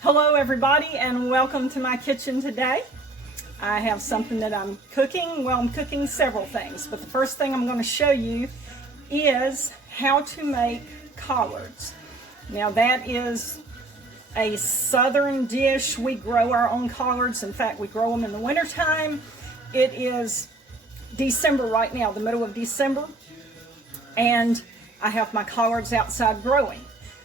Hello everybody and welcome to my kitchen today. I have something that I'm cooking. Well, I'm cooking several things, but the first thing I'm going to show you is how to make collards. Now that is a southern dish. We grow our own collards. In fact, we grow them in the wintertime. It is December right now, the middle of December, and I have my collards outside growing.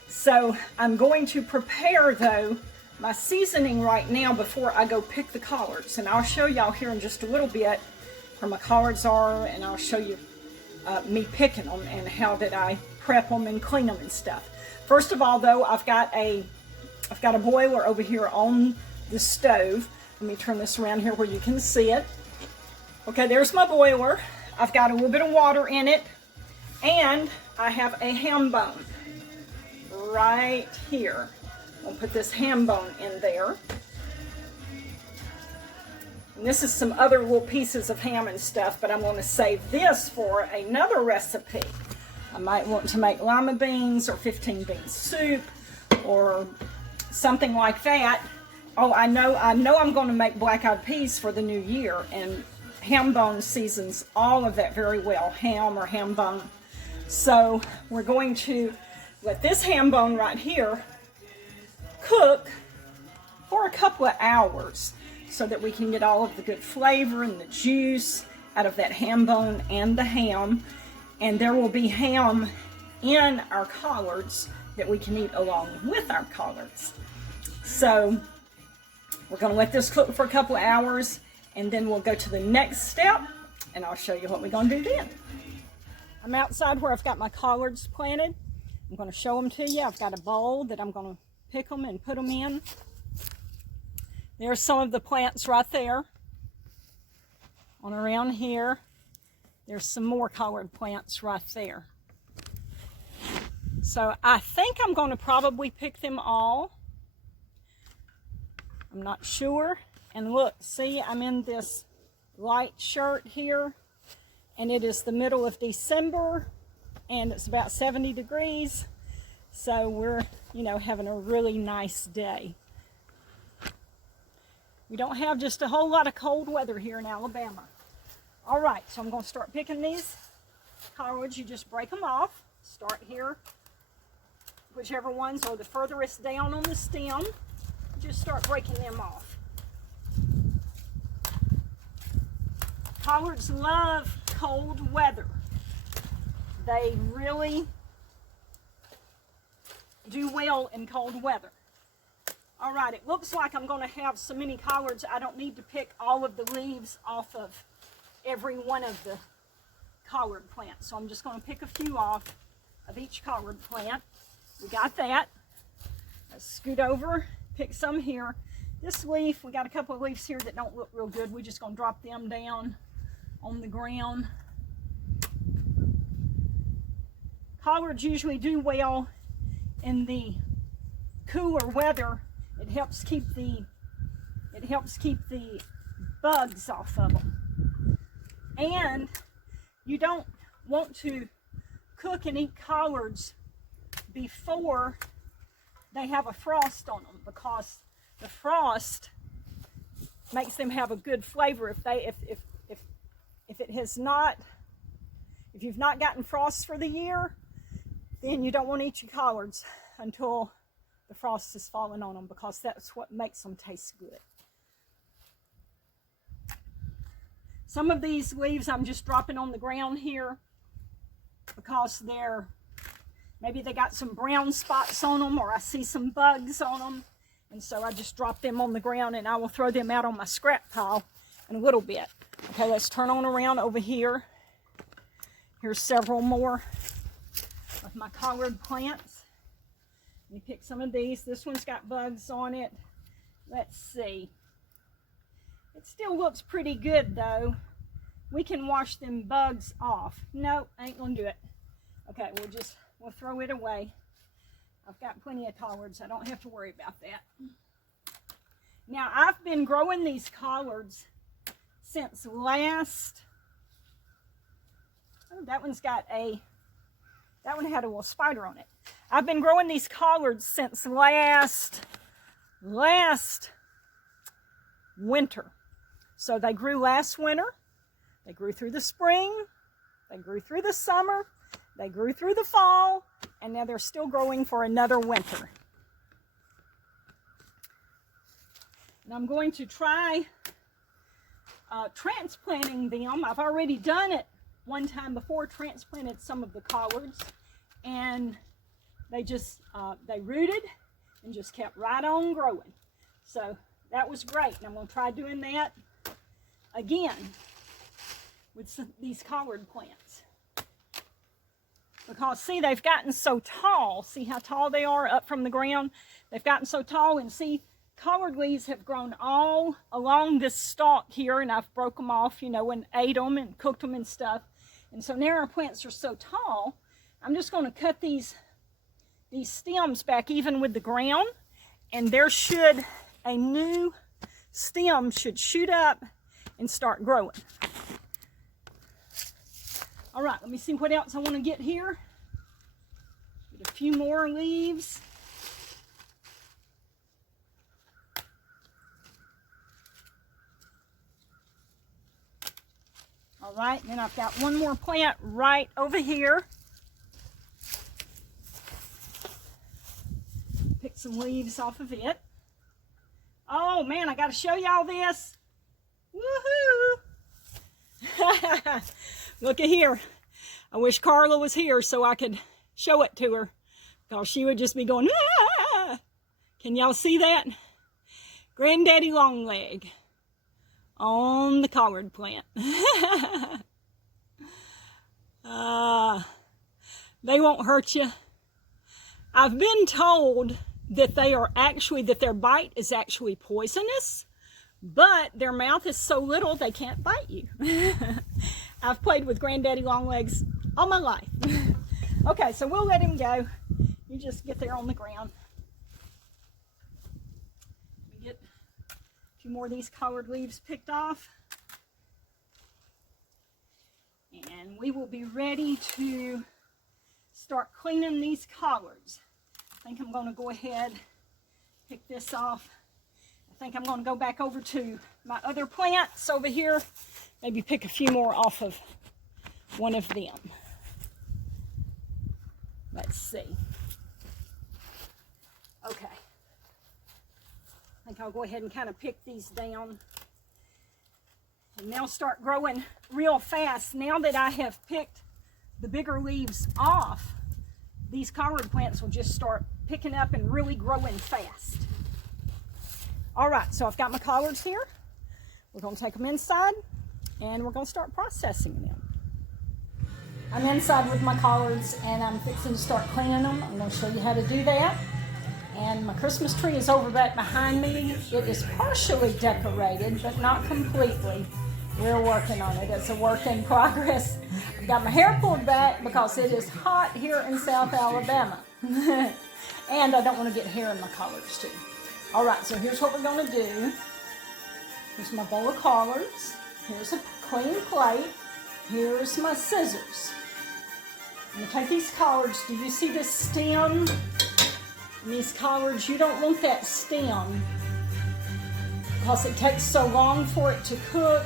So I'm going to prepare, though, my seasoning right now before I go pick the collards. And I'll show y'all here in just a little bit where my collards are, and I'll show you me picking them and how did I prep them and clean them and stuff. First of all, though, I've got a boiler over here on the stove. Let me turn this around here where you can see it. Okay, there's my boiler. I've got a little bit of water in it, and I have a ham bone right here. I'll put this ham bone in there. And this is some other little pieces of ham and stuff, but I'm going to save this for another recipe. I might want to make lima beans or 15 bean soup or something like that. Oh, I know I'm going to make black-eyed peas for the new year, and ham bone seasons all of that very well, ham or ham bone. So we're going to let this ham bone right here cook for a couple of hours so that we can get all of the good flavor and the juice out of that ham bone and the ham. And there will be ham in our collards that we can eat along with our collards. So we're going to let this cook for a couple of hours, and then we'll go to the next step, and I'll show you what we're going to do then. I'm outside where I've got my collards planted. I'm going to show them to you. I've got a bowl that I'm going to pick them and put them in. There's some of the plants right there. On around here, there's some more collard plants right there. So I think I'm going to probably pick them all. I'm not sure. And look, see, I'm in this light shirt here, and it is the middle of December, and it's about 70 degrees. So we're, having a really nice day. We don't have just a whole lot of cold weather here in Alabama. All right, so I'm going to start picking these collards. You just break them off. Start here. Whichever ones are the furthest down on the stem, just start breaking them off. Collards love cold weather. They really do well in cold weather. All right, it looks like I'm going to have so many collards I don't need to pick all of the leaves off of every one of the collard plants. So I'm just going to pick a few off of each collard plant. We got that. Let's scoot over, pick some here. This leaf, we got a couple of leaves here that don't look real good. We're just going to drop them down on the ground. Collards usually do well in the cooler weather. It helps keep the bugs off of them. And you don't want to cook and eat collards before they have a frost on them, because the frost makes them have a good flavor. If you've not gotten frost for the year, then you don't want to eat your collards until the frost has fallen on them, because that's what makes them taste good. Some of these leaves I'm just dropping on the ground here because maybe they got some brown spots on them, or I see some bugs on them, and so I just drop them on the ground, and I will throw them out on my scrap pile in a little bit. Okay, let's turn on around over here. Here's several more of my collard plants. Let me pick some of these. This one's got bugs on it. Let's see. It still looks pretty good though. We can wash them bugs off. No, I ain't gonna do it. Okay, we'll throw it away. I've got plenty of collards. I don't have to worry about that. Now, I've been growing these collards since last, that one had a little spider on it. I've been growing these collards since last last winter. So they grew last winter, they grew through the spring, they grew through the summer, they grew through the fall, and now they're still growing for another winter. And I'm going to try transplanting them. I've already done it one time before, transplanted some of the collards, and they just, they rooted and just kept right on growing. So that was great, and I'm going to try doing that again with these collard plants. Because see, they've gotten so tall. See how tall they are up from the ground? They've gotten so tall, and see, collard leaves have grown all along this stalk here, and I've broke them off, you know, and ate them and cooked them and stuff. And so now our plants are so tall, I'm just going to cut these stems back even with the ground, and there should, a new stem should shoot up and start growing. All right, let me see what else I want to get here. Get a few more leaves. All right, and then I've got one more plant right over here. Pick some leaves off of it. Oh man, I got to show y'all this. Woohoo! Look at here. I wish Carla was here so I could show it to her, because she would just be going, ah! Can y'all see that? Granddaddy Longleg on the collard plant. They won't hurt you. I've been told that that their bite is actually poisonous, but their mouth is so little they can't bite you. I've played with Granddaddy Longlegs all my life. Okay, so we'll let him go. You just get there on the ground. Let me get a few more of these collard leaves picked off. And we will be ready to start cleaning these collards. I think I'm going to go ahead, pick this off. I think I'm going to go back over to my other plants over here, maybe pick a few more off of one of them. Let's see. Okay. I think I'll go ahead and kind of pick these down. And they'll start growing real fast. Now that I have picked the bigger leaves off, these collard plants will just start picking up and really growing fast. All right, so I've got my collards here. We're going to take them inside and we're going to start processing them. I'm inside with my collards and I'm fixing to start cleaning them. I'm going to show you how to do that. And my Christmas tree is over back behind me. It is partially decorated, but not completely. We're working on it. It's a work in progress. I've got my hair pulled back because it is hot here in South Alabama. And I don't want to get hair in my collards too. All right, so here's what we're going to do. Here's my bowl of collards. Here's a clean plate. Here's my scissors. I'm going to take these collards. Do you see this stem? And these collards, you don't want that stem because it takes so long for it to cook,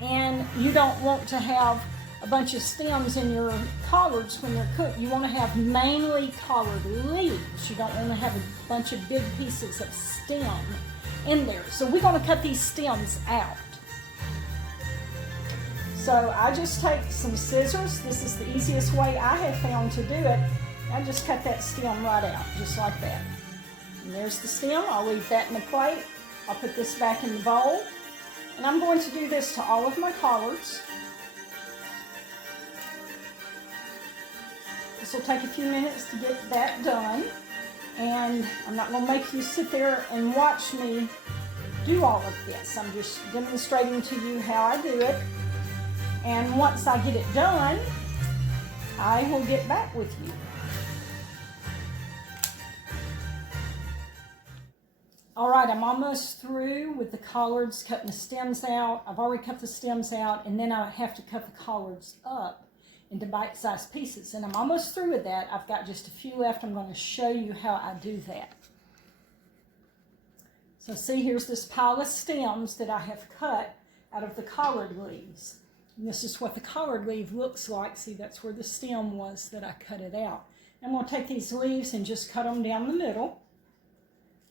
and you don't want to have a bunch of stems in your collards when they're cooked. You want to have mainly collard leaves. You don't want to have a bunch of big pieces of stem in there. So we're going to cut these stems out. So I just take some scissors. This is the easiest way I have found to do it. I just cut that stem right out, just like that. And there's the stem. I'll leave that in the plate. I'll put this back in the bowl. And I'm going to do this to all of my collards. This will take a few minutes to get that done. And I'm not going to make you sit there and watch me do all of this. I'm just demonstrating to you how I do it. And once I get it done, I will get back with you. All right, I'm almost through with the collards, cutting the stems out. I've already cut the stems out, and then I have to cut the collards up into bite-sized pieces. And I'm almost through with that. I've got just a few left. I'm going to show you how I do that. So see, here's this pile of stems that I have cut out of the collard leaves. And this is what the collard leaf looks like. See, that's where the stem was that I cut it out. I'm going to take these leaves and just cut them down the middle,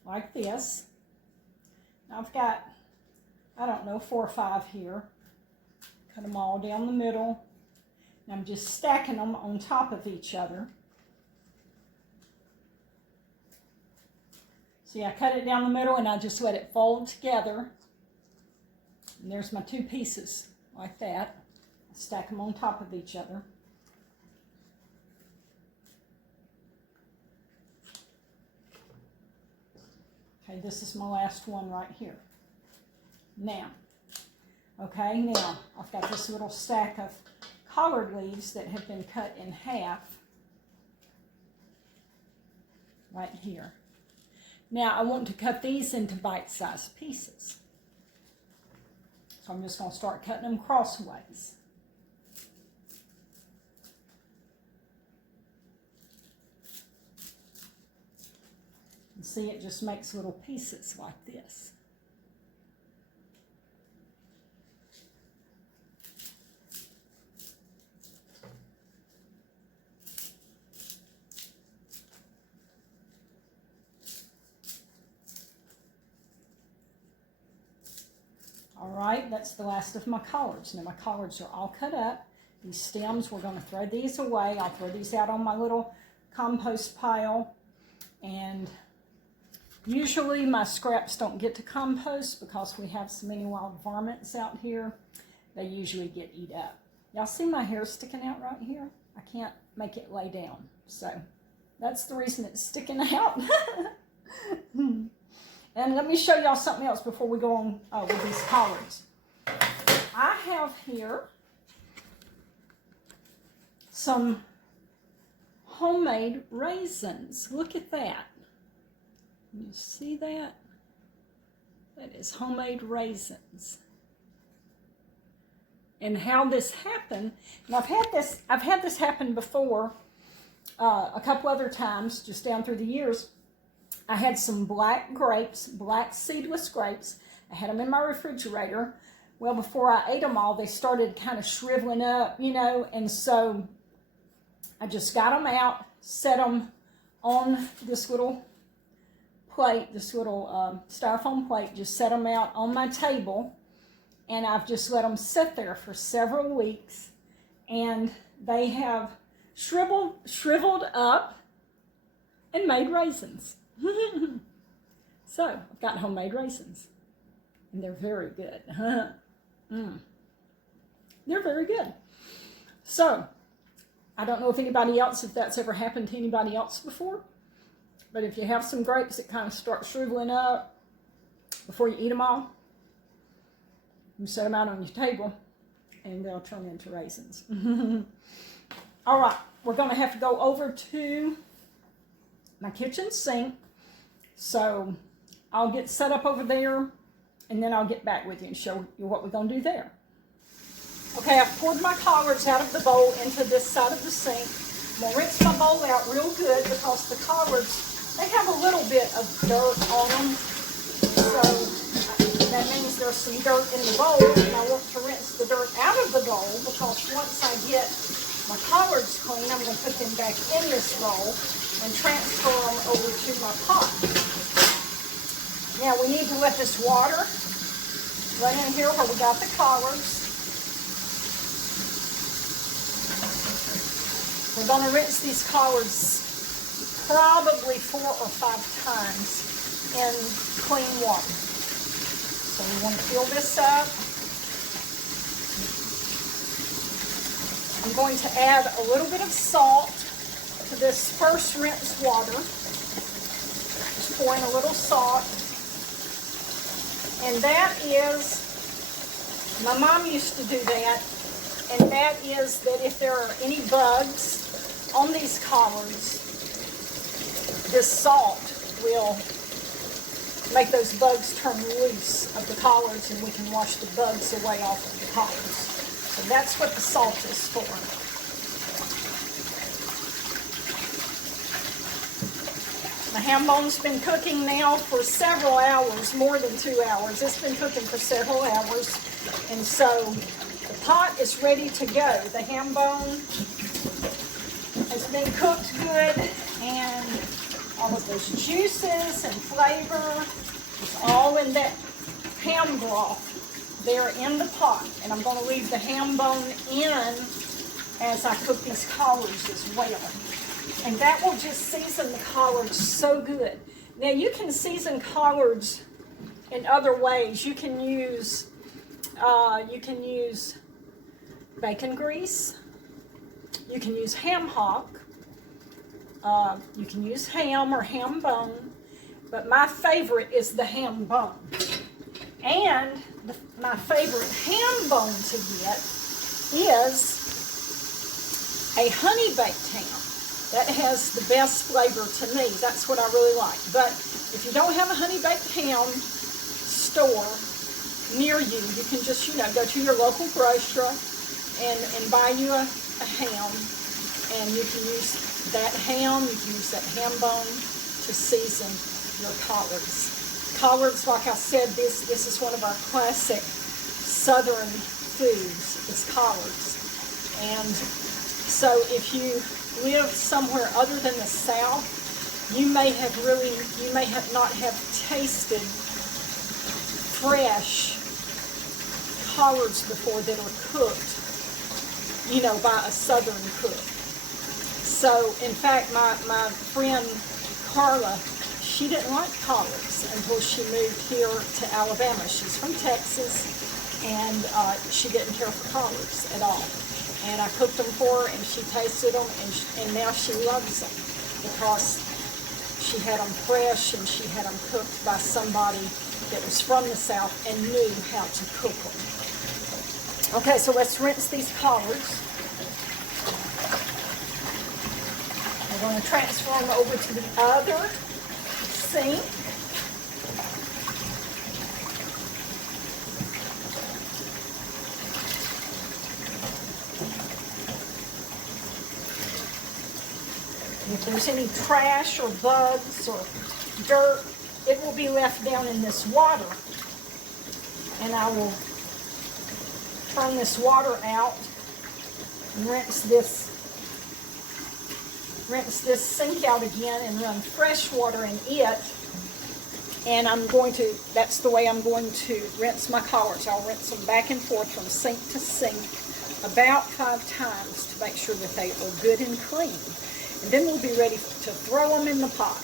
like this. I've got, I don't know, 4 or 5 here. Cut them all down the middle. And I'm just stacking them on top of each other. See, I cut it down the middle and I just let it fold together. And there's my 2 pieces, like that. I stack them on top of each other. Okay, this is my last one right here. Now, I've got this little stack of collard leaves that have been cut in half right here. Now, I want to cut these into bite-sized pieces. So I'm just going to start cutting them crossways. And see, it just makes little pieces like this. All right, that's the last of my collards. Now my collards are all cut up. These stems, we're going to throw these away. I'll throw these out on my little compost pile. And usually my scraps don't get to compost because we have so many wild varmints out here. They usually get eat up. Y'all see my hair sticking out right here? I can't make it lay down. So that's the reason it's sticking out. And let me show y'all something else before we go on with these collards. I have here some homemade raisins. Look at that. You see that? That is homemade raisins. And how this happened, and I've had this happen before a couple other times, just down through the years. I had some black grapes, black seedless grapes. I had them in my refrigerator. Well, before I ate them all, they started kind of shriveling up, you know, and so I just got them out, set them on this little plate, this little styrofoam plate, just set them out on my table, and I've just let them sit there for several weeks, and they have shriveled up and made raisins. So, I've got homemade raisins, and they're very good. They're very good. So, I don't know if anybody else, if that's ever happened to anybody else before, but if you have some grapes that kind of start shriveling up before you eat them all, you set them out on your table, and they'll turn into raisins. All right, we're going to have to go over to my kitchen sink. So I'll get set up over there, and then I'll get back with you and show you what we're going to do there. Okay, I've poured my collards out of the bowl into this side of the sink. I'm going to rinse my bowl out real good because the collards, they have a little bit of dirt on them. So that means there's some dirt in the bowl, and I want to rinse the dirt out of the bowl because once I get my collards clean, I'm going to put them back in this bowl and transfer them over to my pot. Now we need to let this water run in here where we got the collards. We're going to rinse these collards probably 4 or 5 times in clean water. So we want to fill this up. I'm going to add a little bit of salt to this first rinse water. Just pour in a little salt. And that is, my mom used to do that, and that is that if there are any bugs on these collards, this salt will make those bugs turn loose of the collards, and we can wash the bugs away off of the collards. So that's what the salt is for. My ham bone's been cooking now for several hours, more than 2 hours. It's been cooking for several hours. And so the pot is ready to go. The ham bone has been cooked good, and all of those juices and flavor is all in that ham broth there in the pot. And I'm going to leave the ham bone in as I cook these collards as well. And that will just season the collards so good. Now you can season collards in other ways. You can use bacon grease. You can use ham hock. You can use ham or ham bone. But my favorite is the ham bone. And my favorite ham bone to get is a honey baked ham. That has the best flavor to me. That's what I really like. But if you don't have a honey baked ham store near you, you can just, go to your local grocer and buy you a ham. And you can use that ham, you can use that ham bone to season your collards. Collards, like I said, this is one of our classic southern foods, is collards. And so if you live somewhere other than the South, you may not have tasted fresh collards before that are cooked, by a southern cook. So, in fact, my friend Carla, she didn't like collards until she moved here to Alabama. She's from Texas, and she didn't care for collards at all. And I cooked them for her, and she tasted them, and now she loves them because she had them fresh, and she had them cooked by somebody that was from the South and knew how to cook them. Okay, so let's rinse these collards. We're going to transfer them over to the other sink. If there's any trash or bugs or dirt, it will be left down in this water. And I will turn this water out and rinse this sink out again and run fresh water in it. And that's the way I'm going to rinse my collards. I'll rinse them back and forth from sink to sink about 5 times to make sure that they are good and clean. And then we'll be ready to throw them in the pot.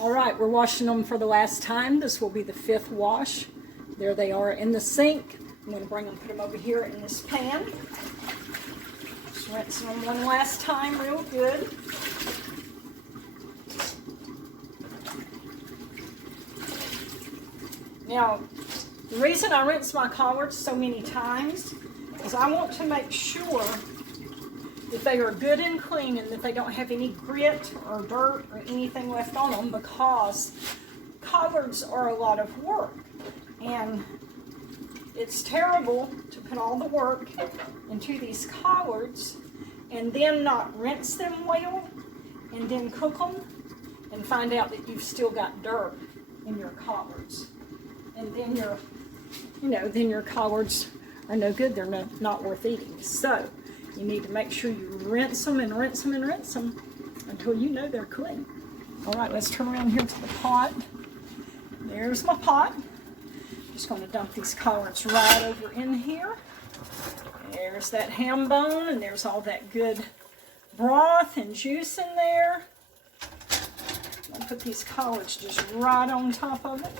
All right, we're washing them for the last time. This will be the 5th wash. There they are in the sink. I'm going to put them over here in this pan. Just rinsing them one last time real good. Now, the reason I rinse my collards so many times is I want to make sure that they are good and clean and that they don't have any grit or dirt or anything left on them, because collards are a lot of work. And it's terrible to put all the work into these collards and then not rinse them well and then cook them and find out that you've still got dirt in your collards. And then your collards are no good. They're not worth eating. So you need to make sure you rinse them and rinse them and rinse them until you know they're clean. All right, let's turn around here to the pot. There's my pot. Just going to dump these collards right over in here. There's that ham bone, and there's all that good broth and juice in there. I'll put these collards just right on top of it.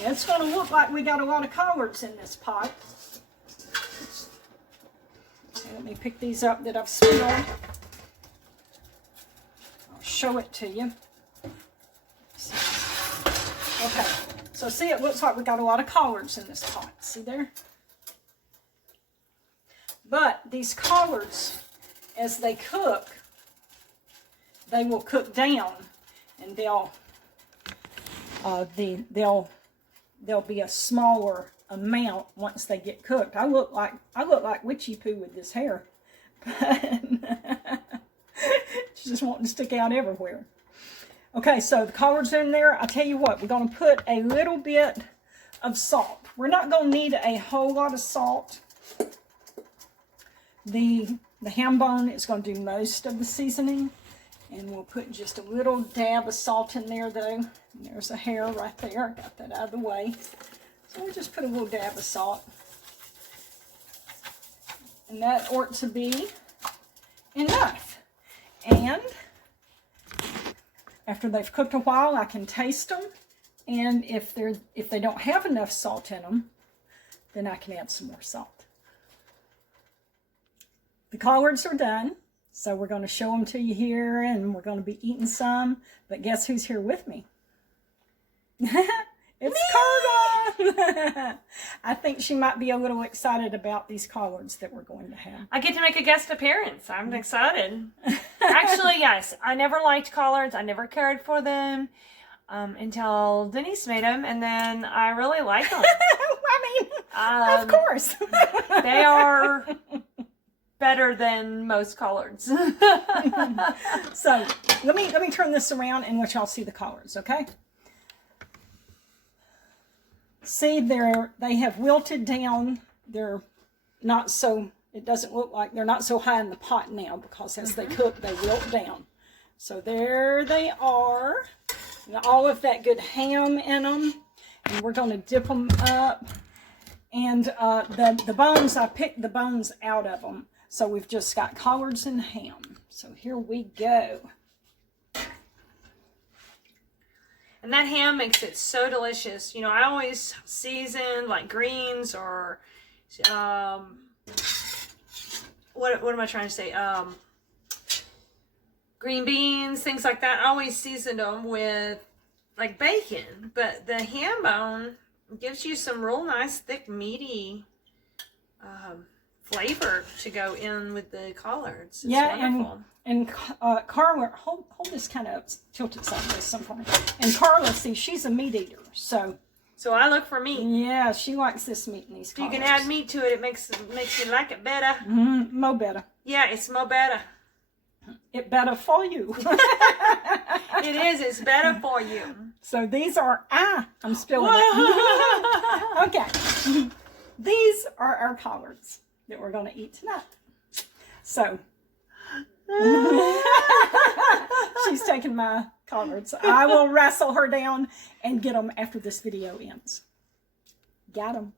Yeah, it's going to look like we got a lot of collards in this pot. Let me pick these up that I've spilled. I'll show it to you. Okay, so see, it looks like we got a lot of collards in this pot. See there? But these collards, as they cook, they will cook down, and they'll there'll be a smaller amount once they get cooked. I look like witchy poo with this hair, but it's just wanting to stick out everywhere. Okay, so the collards are in there. I tell you what, we're going to put a little bit of salt. We're not going to need a whole lot of salt. The ham bone is going to do most of the seasoning, and we'll put just a little dab of salt in there though. And there's a hair right there. I got that out of the way. So we'll just put a little dab of salt. And that ought to be enough. And after they've cooked a while, I can taste them. And if they don't have enough salt in them, then I can add some more salt. The collards are done, so we're going to show them to you here, and we're going to be eating some. But guess who's here with me? It's Carla! I think she might be a little excited about these collards that we're going to have. I get to make a guest appearance. I'm excited. Actually, yes. I never liked collards. I never cared for them until Denise made them, and then I really like them. I mean, of course. They are better than most collards. So let me turn this around and let y'all see the collards, okay? See, they have wilted down. They're not so, it doesn't look like they're not so high in the pot now, because as they cook, they wilt down. So there they are. And all of that good ham in them. And we're going to dip them up. And the bones, I picked the bones out of them. So we've just got collards and ham. So here we go. And that ham makes it so delicious. You know, I always season like greens or what am I trying to say? Green beans, things like that. I always seasoned them with like bacon, but the ham bone gives you some real nice, thick, meaty flavor to go in with the collards. It's wonderful. And Carla, hold this kind of tilt it some for me. And Carla, see, she's a meat eater, so I look for meat. Yeah, she likes this meat in these collards. If you can add meat to it, it makes you like it better. More better. Yeah, it's more better. It better for you. It is. It's better for you. So these are I'm spilling it. Okay, these are our collards that we're going to eat tonight. So. She's taking my collards. I will wrestle her down and get them after this video ends. Got them.